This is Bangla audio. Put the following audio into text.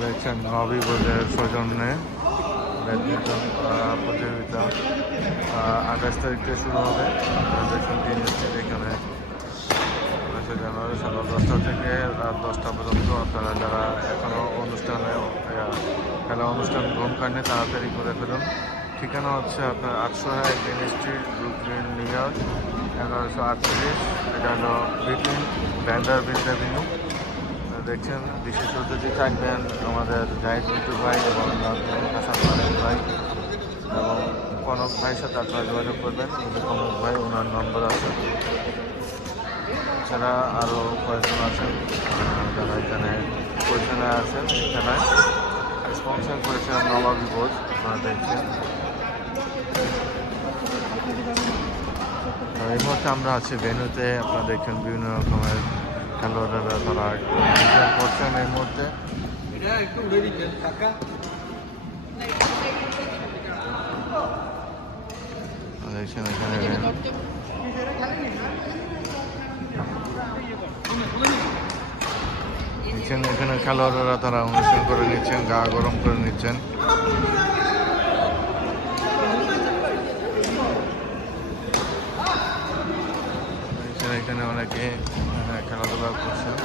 দেখছেন নবীবোধের সৌজন্যে ব্যাডমিন্টন প্রতিযোগিতা 28 তারিখ থেকে শুরু হবে। দেখছেন দিন এখানে 19 জানুয়ারি সকাল 10টা থেকে রাত 10টা পর্যন্ত আপনারা যারা এখনও খেলা অনুষ্ঠান গ্রহণ করেনি তাড়াতাড়ি করে ফেলুন। ঠিকানা হচ্ছে আপনার 801 main street, Brooklyn, New York 1138। এটা হলো ব্রুকলিন ভ্যান্ডারবিল্ট অ্যাভিনিউ। দেখছেন বিশেষ অতিথি থাকবেন আমাদের জাহিদ মিটু ভাই এবং হাসান মালিক ভাই এবং কনক ভাইয়ের সাথে আপনারা যোগাযোগ করবেন। কনক ভাই ওনার নম্বর আছে। এছাড়া আরও কয়েকজন আছেন যারা এখানে পজিশনে আছেন। খেলায় স্পন্সর করেছেন নবাবী বোধ, আপনারা দেখছেন। এই মুহূর্তে আমরা আছি ভেন্যুতে। আপনারা দেখছেন বিভিন্ন রকমের খেলোয়াড়রা তারা করছেন এই মুহূর্তে। দেখছেন এখানে এখানে খেলোয়াড়রা তারা অনুষ্ঠান করে নিচ্ছেন, গা গরম করে নিচ্ছেন। এখানে অনেকে খেলাধুলা করছেন।